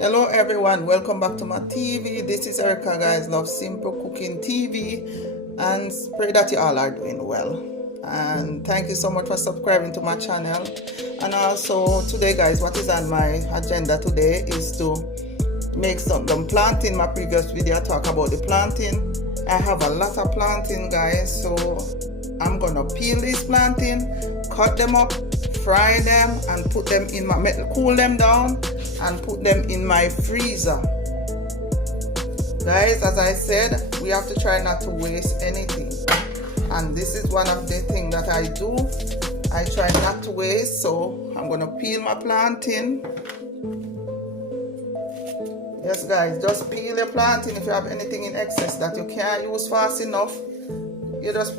Hello everyone, welcome back to my TV. This is Erica, guys. Love Simple Cooking TV, and pray that you all are doing well. And thank you so much for subscribing to my channel. And also today, guys, what is on my agenda today is to make some plantain. My previous video I talked about the plantain. I have a lot of plantain, guys, so I'm gonna peel these plantain, cut them up, fry them, and put them in my cool them down and put them in my freezer. Guys, as I said, we have to try not to waste anything, and this is one of the things that I do. I try not to waste, so I'm gonna peel my plantain. Yes, guys, just peel your plantain. If you have anything in excess that you can't use fast enough, you just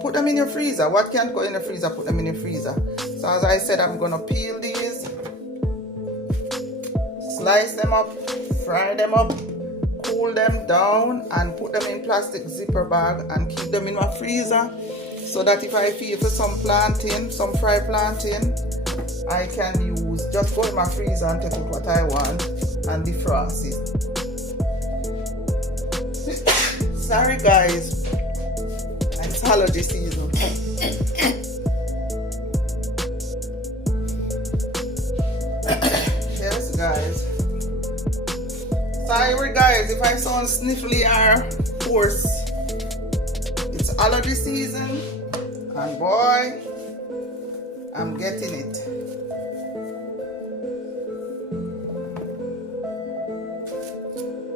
put them in your freezer. What can't go in the freezer, put them in your freezer. So as I said, I'm gonna peel these, slice them up, fry them up, cool them down, and put them in plastic zipper bag and keep them in my freezer, so that if I feel for some plantain, some fried plantain, I can use, just go in my freezer and take out what I want and defrost it. Sorry guys, it's allergy season. Yes guys, sorry guys if I sound sniffly or hoarse. It's allergy season, and boy, I'm getting it.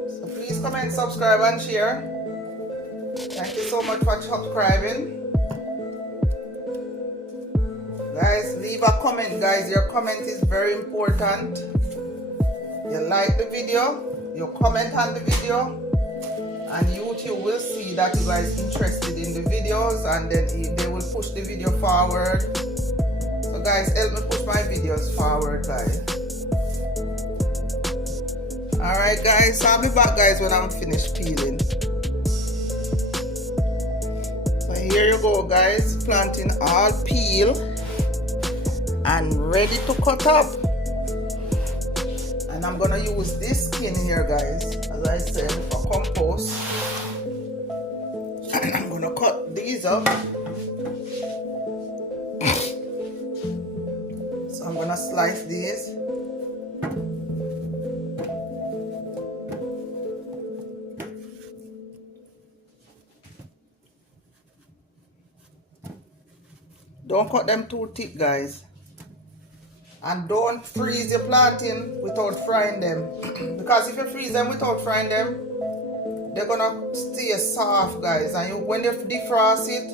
So please comment, subscribe, and share. Thank you so much for subscribing. Guys, leave a comment, guys. Your comment is very important. You like the video, you comment on the video, and YouTube will see that you guys are interested in the videos, and then they will push the video forward. So guys, help me push my videos forward, guys. Alright guys, so I'll be back, guys, when I'm finished peeling. So here you go, guys, plantain all peeled and ready to cut up. And I'm gonna use this skin here, guys, as I said, for compost. And I'm gonna cut these up. So I'm gonna slice these. Don't cut them too thick, guys. And don't freeze your plantain without frying them. Because if you freeze them without frying them, they're gonna stay soft, guys. And when you defrost it,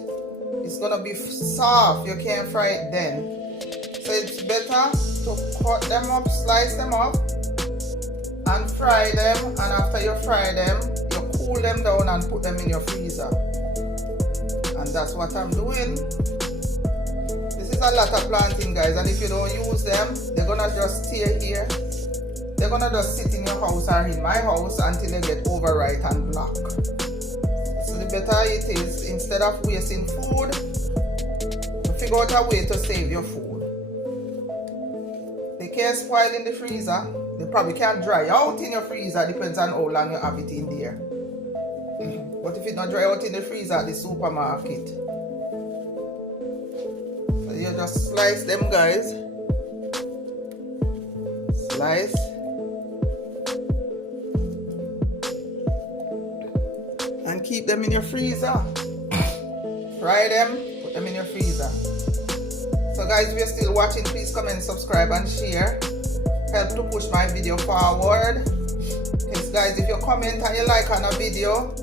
it's gonna be soft. You can't fry it then. So it's better to cut them up, slice them up, and fry them. And after you fry them, you cool them down and put them in your freezer. And that's what I'm doing. A lot of planting, guys, and if you don't use them, they're gonna just stay here. They're gonna just sit in your house or in my house until they get overripe and black. So the better it is, instead of wasting food, figure out a way to save your food. They can't spoil in the freezer. They probably can't dry out in your freezer, depends on how long you have it in there. But if it not dry out in the freezer at the supermarket, you just slice them, guys. Slice. And keep them in your freezer. Fry them, put them in your freezer. So guys, if you're still watching, please comment, subscribe, and share. Help to push my video forward. Yes guys, if you comment and you like on a video,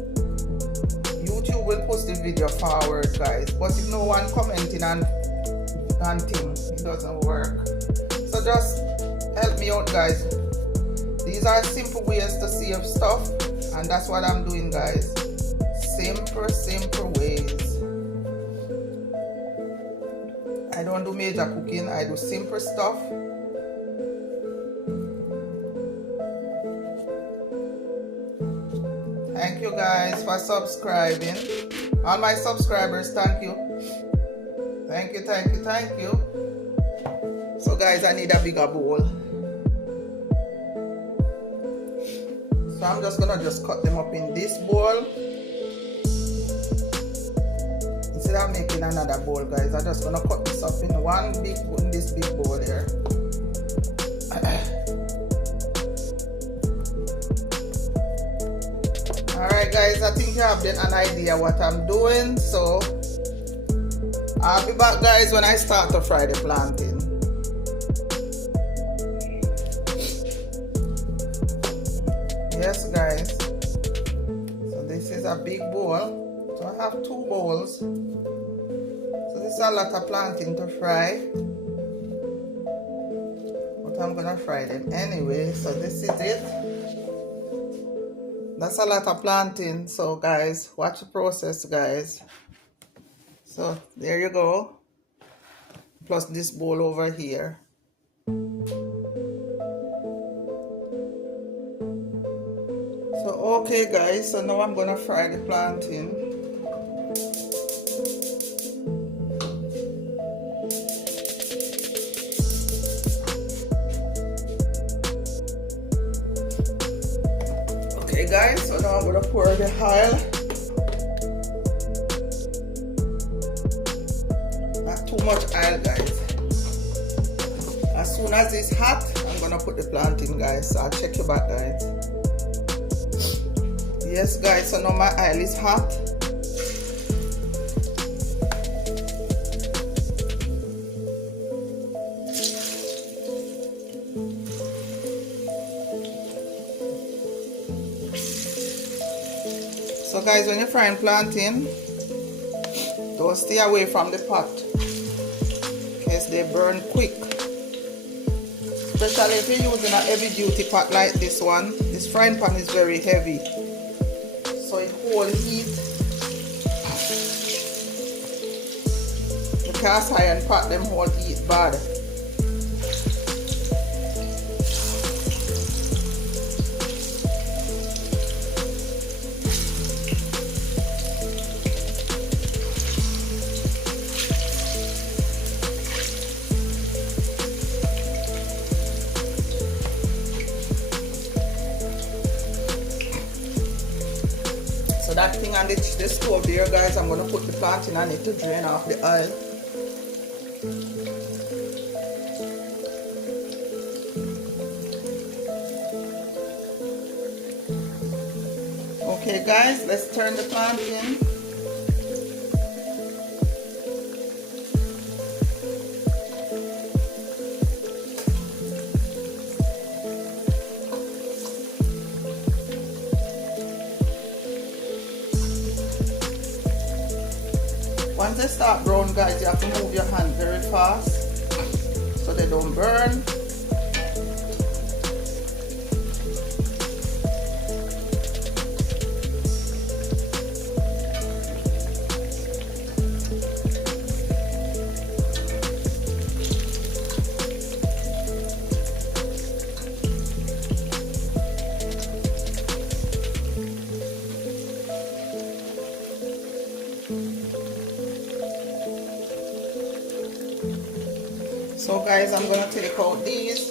YouTube will push the video forward, guys. But if no one commenting and thing, it doesn't work. So just help me out, guys. These are simple ways to save stuff, and that's what I'm doing, guys. Simple ways. I don't do major cooking, I do simple stuff. Thank you guys for subscribing. All my subscribers, thank you. Thank you, thank you, thank you. So guys, I need a bigger bowl. So I'm just gonna cut them up in this bowl. Instead of making another bowl, guys, I'm just gonna cut this up in this big bowl here. Alright guys, I think you have then an idea what I'm doing. So I'll be back, guys, when I start to fry the plantain. Yes guys, so this is a big bowl. So I have 2 bowls. So this is a lot of plantain to fry, but I'm gonna fry them anyway. So this is it. That's a lot of plantain. So guys, watch the process, guys. So there you go, plus this bowl over here. So okay guys, so now I'm gonna fry the plantain. Okay guys, so now I'm gonna pour the oil. Not too much oil, guys. As soon as it's hot, I'm gonna put the plantain, guys. So I'll check you back, guys. Yes guys, so now my oil is hot. So guys, when you're frying plantain, don't stay away from the pot because they burn quick. Especially if you're using a heavy duty pot like this one. This frying pan is very heavy, so it holds heat. The cast iron pot them hold heat bad. So that thing on the stove there, guys, I'm going to put the plantain on it to drain off the oil. Okay guys, let's turn the plantain. Once they start brown, guys, you have to move your hand very fast so they don't burn. So guys, I'm going to take out these,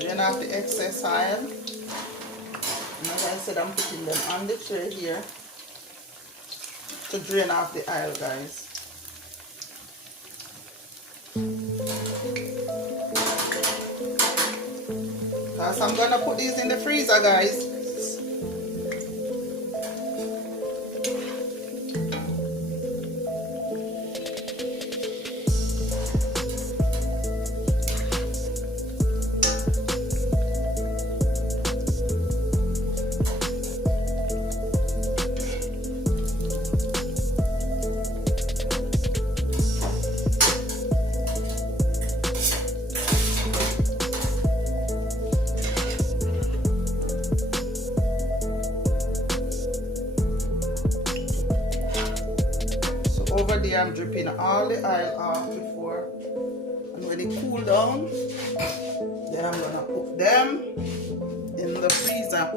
drain off the excess oil, and as I said, I'm putting them on the tray here to drain off the oil, guys. Because I'm going to put these in the freezer, guys. Over there, I'm dripping all the oil off before, and when it cool down, then I'm gonna put them in the freezer.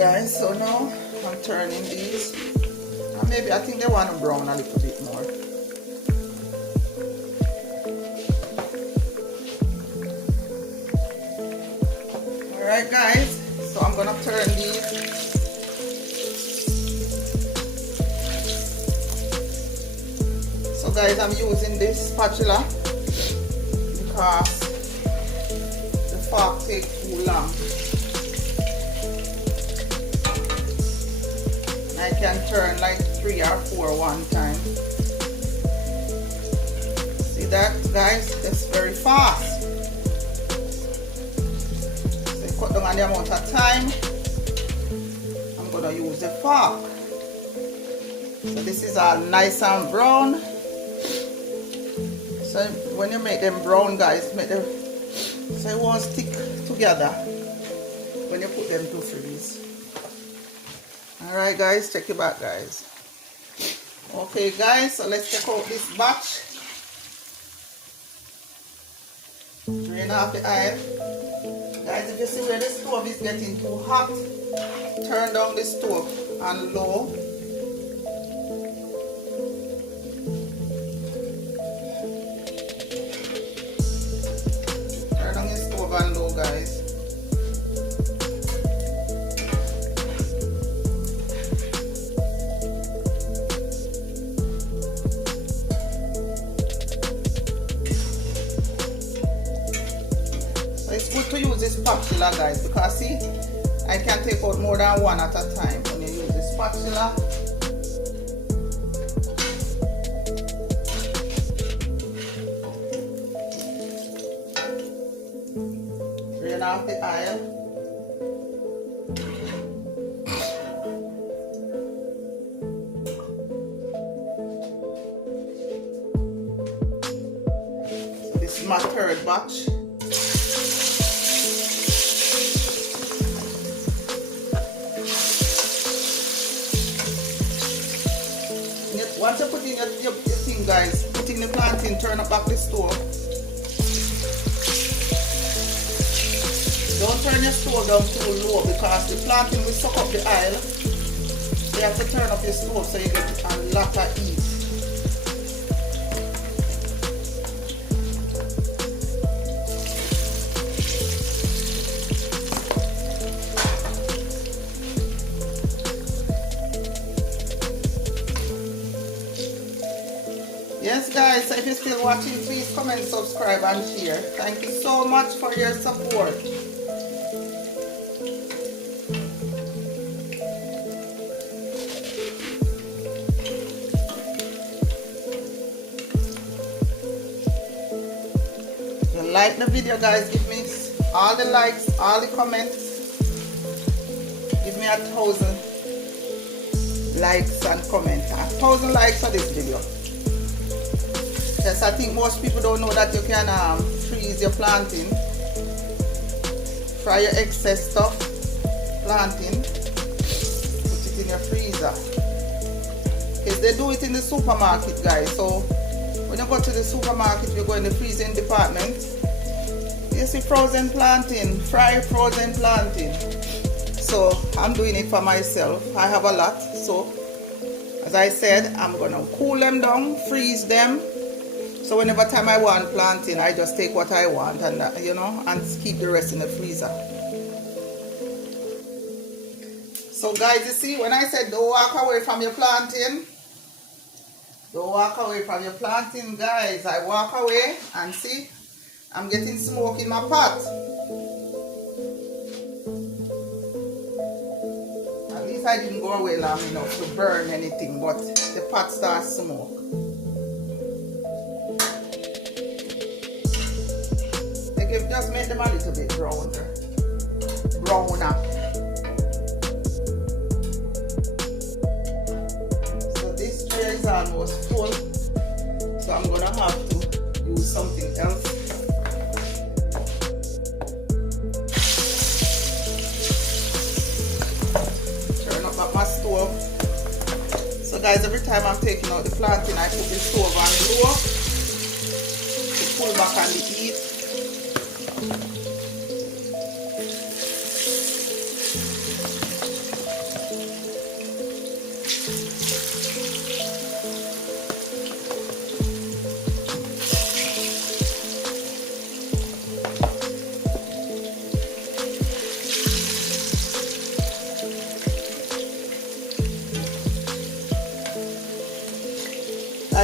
guys. So now I'm turning these. And maybe I think they want to brown a little bit more. Alright guys, so I'm gonna turn these. So guys, I'm using this spatula because the fork takes too long. I can turn like 3 or 4 one time. See that guys? That's very fast. Cut down on the amount of time. I'm gonna use the fork. So this is all nice and brown. So when you make them brown, guys, make them so it won't stick together when you put them to freeze. Alright guys, check it back guys. Okay guys, so let's check out this batch. Drain off the oil. Guys, if you see where the stove is getting too hot, turn down the stove on low. Turn down the stove on low, guys. It's good to use this spatula guys, because see, I can take out more than one at a time when you use the spatula. Drain off the oil. So this is my third batch. Once you put in your thing guys, put in the plantain, turn up back the stove. Don't turn your stove down too low because the plantain will suck up the oil. So you have to turn up your stove so you get a lot of heat. Yes guys, so if you're still watching, please comment, subscribe and share. Thank you so much for your support. If you like the video guys, give me all the likes, all the comments. Give me 1,000 likes and comments. 1,000 likes for this video. Yes, I think most people don't know that you can freeze your plantain. Fry your excess stuff, plantain, put it in your freezer. Because they do it in the supermarket guys. So when you go to the supermarket, you go in the freezing department, you see frozen plantain, fried frozen plantain. So I'm doing it for myself. I have a lot. So as I said, I'm gonna cool them down, freeze them. So whenever time I want plantain, I just take what I want and you know, and keep the rest in the freezer. So guys, you see, when I said don't walk away from your plantain, don't walk away from your plantain, guys. I walk away and see, I'm getting smoke in my pot. At least I didn't go away long enough to burn anything, but the pot starts smoke. Just make them a little bit browner. So this tray is almost full. So I'm gonna have to use something else. Turn up my stove. So guys, every time I'm taking out the plantain, I put the stove on low to pull back on the heat.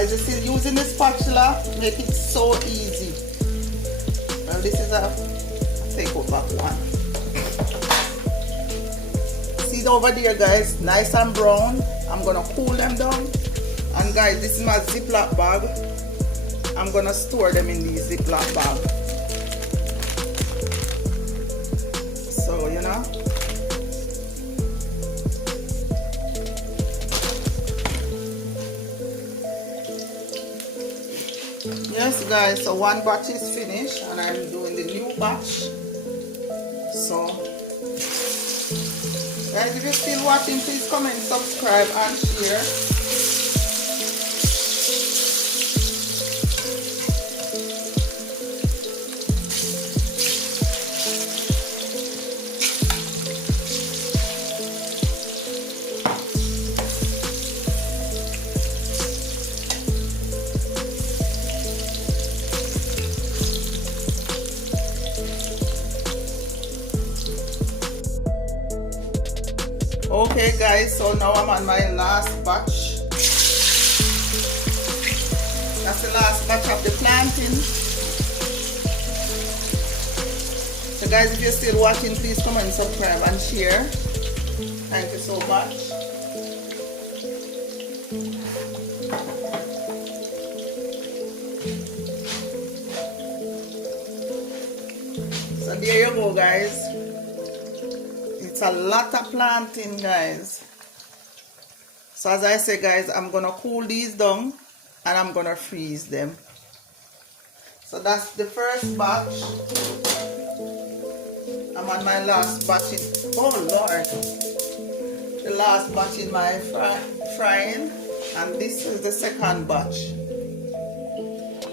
guys, you see, using the spatula make it so easy. Well, this is a take out back one. See it over there, guys, nice and brown. I'm gonna cool them down. And guys, this is my Ziploc bag. I'm gonna store them in these Ziploc bag. So, you know. Yes, guys, so one batch is finished and I'm doing the new batch. So, guys, if you're still watching, please comment, subscribe, and share. Okay guys, so now I'm on my last batch. That's the last batch of the plantain. So guys, if you're still watching, please comment, subscribe, and share. Thank you so much. So there you go, guys. It's a lot of planting, guys. So as I say, guys, I'm gonna cool these down and I'm gonna freeze them. So that's the first batch. I'm on my last batch in, oh Lord, the last batch in my frying, and this is the second batch.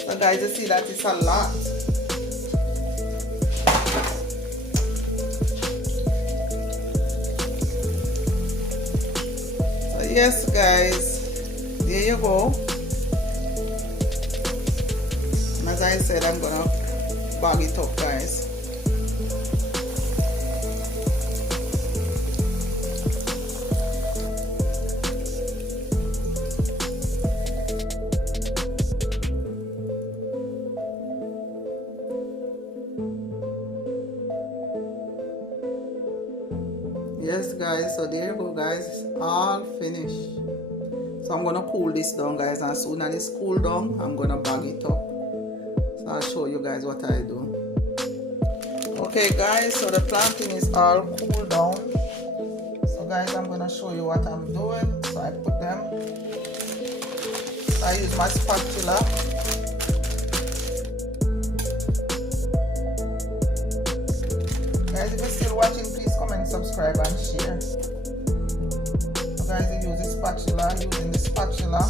So guys, you see that it's a lot. Yes guys, there you go. And as I said, I'm gonna bag it up, guys. Yes guys, so there you go, guys, it's all finished. So I'm gonna cool this down, guys, and as soon as it's cooled down, I'm gonna bag it up. So I'll show you guys what I do. Okay guys, so the planting is all cooled down. So guys, I'm gonna show you what I'm doing. So I put them, so I use my spatula. Guys, if you're still watching, please comment, subscribe, and share. So guys, you use the spatula, using the spatula,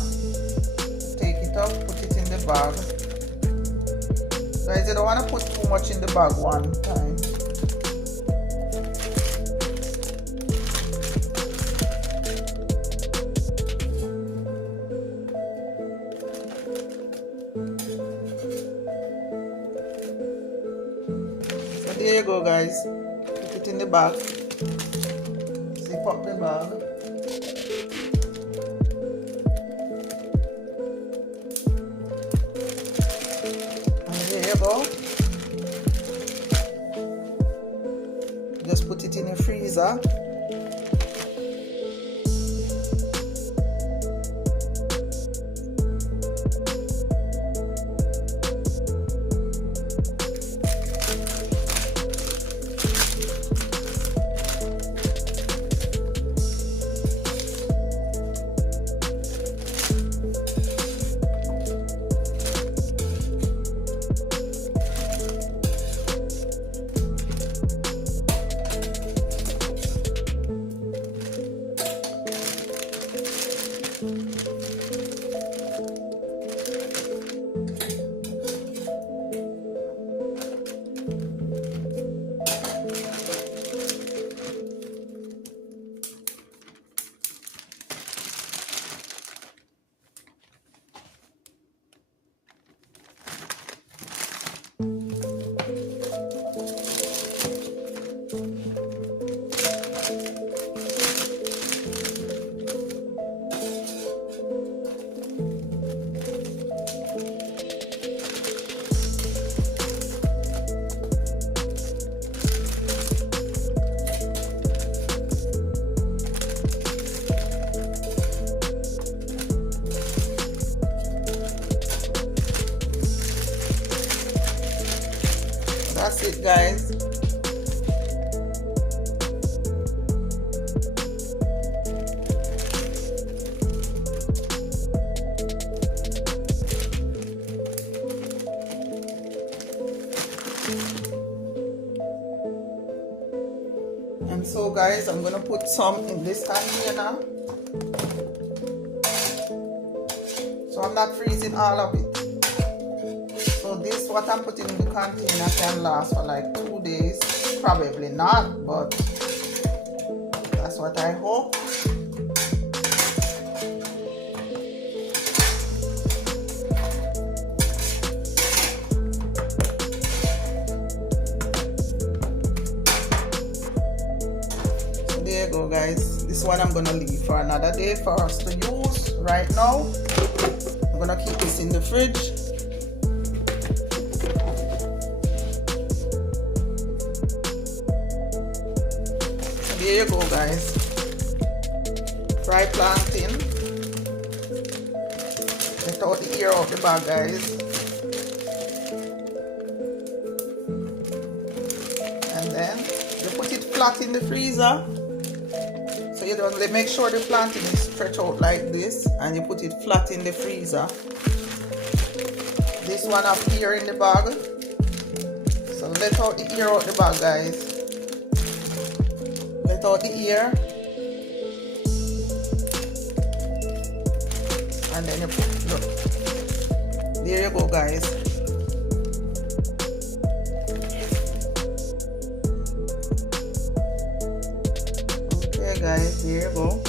take it up, put it in the bag. Guys, you don't want to put too much in the bag one time. So there you go, guys. Put it in the bag. Zip up the bag. Just put it in the freezer. that's it, guys. And so guys, I'm gonna put some in this container. So I'm not freezing all of it. So this, what I'm putting in the container, can last for like 2 days. Probably not, but that's what I hope. There you go, guys. This one I'm gonna leave for another day for us to use. Right now I'm gonna keep this in the fridge. So there you go, guys. Fried plantain. Get out the ear of the bag, guys. And then you put it flat in the freezer. So you don't make sure the plantain is stretched out like this, and you put it flat in the freezer. This one up here in the bag. So let out the ear out the bag, guys. Let out the ear. And then you put, look. There you go, guys. Guys, here you go.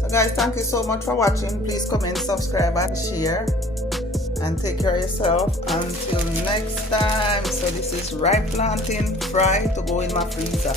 So guys, thank you so much for watching. Please comment, subscribe and share, and take care of yourself until next time. So this is ripe plantain fry to go in my freezer.